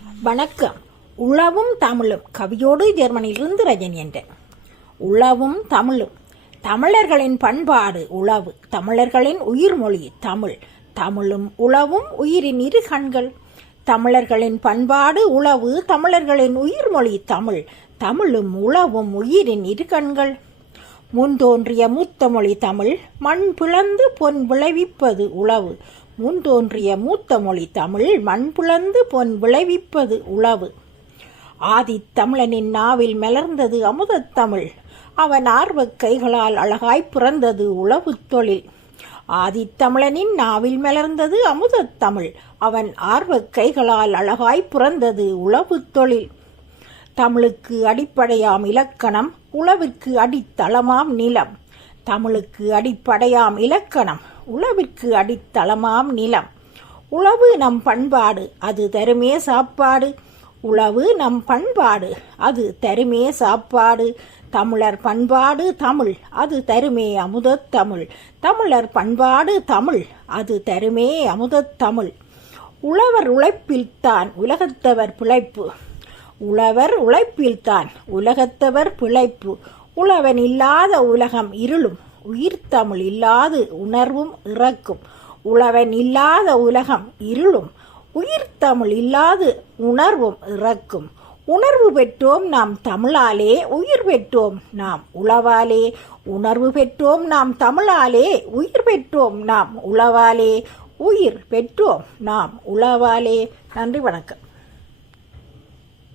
வணக்கம். உளவும் தமிழும் கவியோடு ஜெர்மனியிலிருந்து ரஜினி என்றேன். உளவும் தமிழும் தமிழர்களின் பண்பாடு உளவு, தமிழர்களின் உயிர்மொழி தமிழ், தமிழும் உளவும் உயிரின் இரு கண்கள். தமிழர்களின் பண்பாடு உளவு, தமிழர்களின் உயிர்மொழி தமிழ், தமிழும் உளவும் உயிரின் இரு கண்கள். முன்தோன்றிய மூத்த மொழி தமிழ், மண் பிளந்து பொன் விளைவிப்பது உளவு. முன்தோன்றிய மூத்த மொழி தமிழ், மண் பிளந்து பொன் விளைவிப்பது உளவு. ஆதித்தமிழனின் நாவில் மலர்ந்தது அமுதத் தமிழ், அவன் ஆர்வக் கைகளால் அழகாய் பிறந்தது உளவு தொழில். ஆதித்தமிழனின் நாவில் மலர்ந்தது அமுதத் தமிழ், அவன் ஆர்வக் கைகளால் அழகாய் பிறந்தது உளவு தொழில். தமிழுக்கு அடிப்படையாம் இலக்கணம், உளவிற்கு அடித்தளமாம் நிலம். தமிழுக்கு அடிப்படையாம் இலக்கணம், உளவிற்கு அடித்தளமாம் நிலம். உளவு நம் பண்பாடு, அது தருமே சாப்பாடு. உளவு நம் பண்பாடு, அது தருமே சாப்பாடு. தமிழர் பண்பாடு தமிழ், அது தருமே அமுதத் தமிழ். தமிழர் பண்பாடு தமிழ், அது தருமே அமுதத் தமிழ். உழவர் உழைப்பில்தான் உலகத்தவர் பிழைப்பு. உழவர் உழைப்பில்தான் உலகத்தவர் பிழைப்பு. உழவன் இல்லாத உலகம் இருளும், உயிர்த்தமிழ் இல்லாது உணர்வும் இறக்கும். உழவன் இல்லாத உலகம் இருளும், உயிர்த்தமிழ் இல்லாது உணர்வும் இறக்கும். உணர்வு பெற்றோம் நாம் தமிழாலே, உயிர் பெற்றோம் நாம் உளவாலே. உணர்வு பெற்றோம் நாம் தமிழாலே, உயிர் பெற்றோம் நாம் உளவாலே. உயிர் பெற்றோம் நாம் உளவாலே. நன்றி, வணக்கம்.